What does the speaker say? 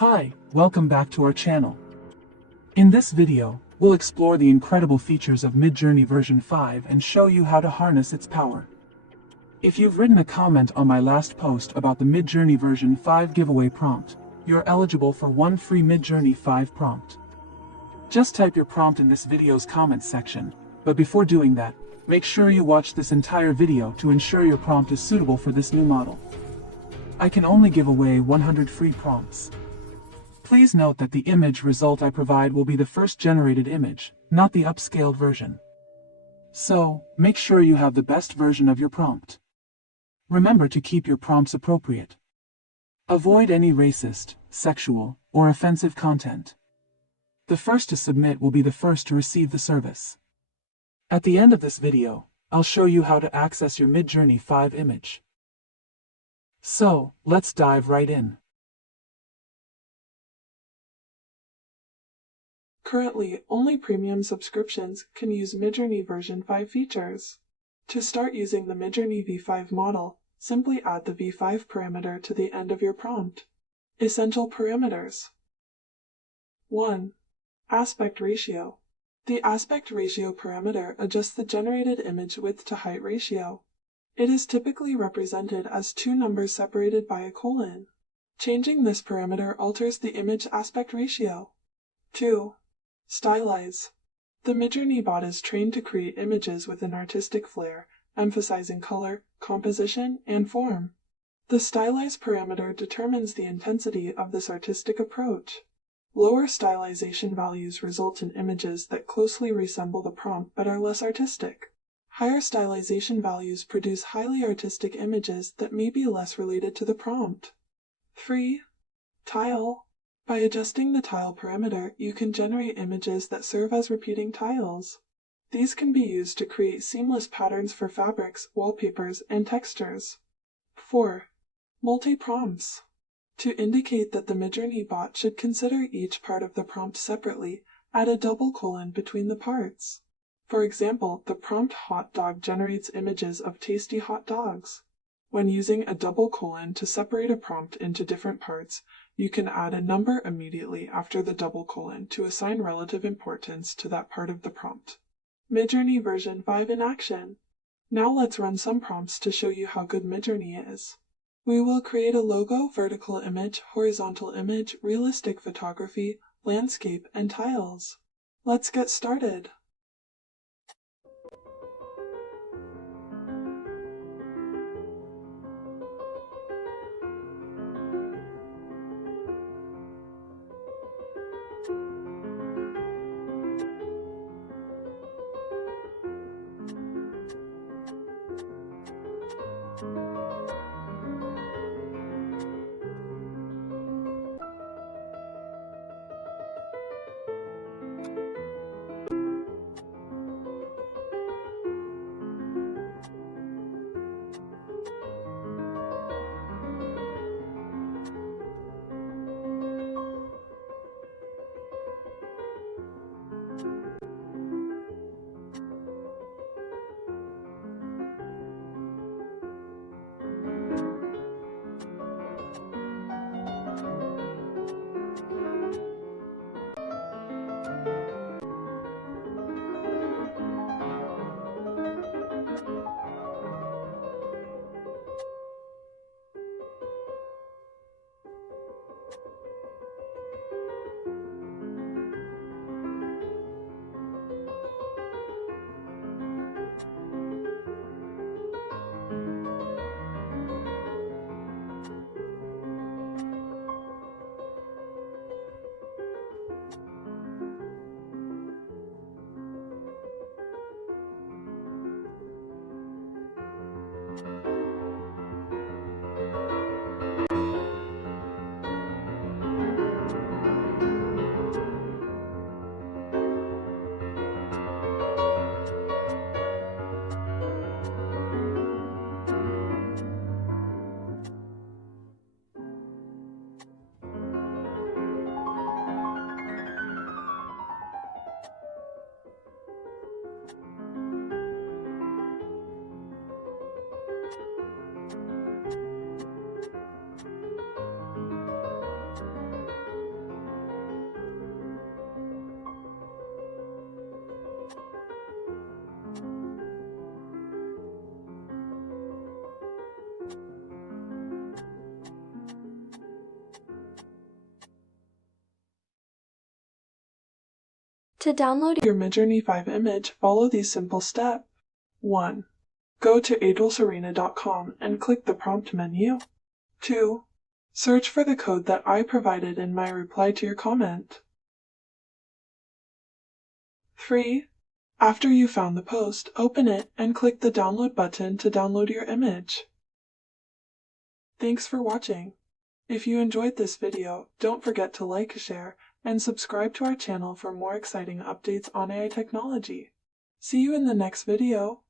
Hi, welcome back to our channel. In this video, we'll explore the incredible features of Midjourney version 5 and show you how to harness its power. If you've written a comment on my last post about the Midjourney version 5 giveaway prompt, you're eligible for one free Midjourney 5 prompt. Just type your prompt in this video's comments section, but before doing that, make sure you watch this entire video to ensure your prompt is suitable for this new model. I can only give away 100 free prompts. Please note that the image result I provide will be the first generated image, not the upscaled version. So, make sure you have the best version of your prompt. Remember to keep your prompts appropriate. Avoid any racist, sexual, or offensive content. The first to submit will be the first to receive the service. At the end of this video, I'll show you how to access your Midjourney 5 image. So, let's dive right in. Currently, only premium subscriptions can use Midjourney version 5 features. To start using the Midjourney V5 model, simply add the V5 parameter to the end of your prompt. Essential parameters. 1. Aspect ratio. The aspect ratio parameter adjusts the generated image width to height ratio. It is typically represented as two numbers separated by a colon. Changing this parameter alters the image aspect ratio. 2. Stylize. The Midjourney bot is trained to create images with an artistic flair, emphasizing color, composition, and form. The stylize parameter determines the intensity of this artistic approach. Lower stylization values result in images that closely resemble the prompt but are less artistic. Higher stylization values produce highly artistic images that may be less related to the prompt. 3. Tile. By adjusting the tile parameter, you can generate images that serve as repeating tiles. These can be used to create seamless patterns for fabrics, wallpapers, and textures. 4. Multi-prompts. To indicate that the Midjourney bot should consider each part of the prompt separately, add a double colon between the parts. For example, the prompt hot dog generates images of tasty hot dogs. When using a double colon to separate a prompt into different parts, you can add a number immediately after the double colon to assign relative importance to that part of the prompt. Midjourney version 5 in action. Now let's run some prompts to show you how good Midjourney is. We will create a logo, vertical image, horizontal image, realistic photography, landscape, and tiles. Let's get started. To download your Midjourney 5 image, follow these simple steps. 1. Go to adelsarena.com and click the prompt menu. 2. Search for the code that I provided in my reply to your comment. 3. After you found the post, open it and click the download button to download your image. Thanks for watching. If you enjoyed this video, don't forget to like, share, and subscribe to our channel for more exciting updates on AI technology. See you in the next video.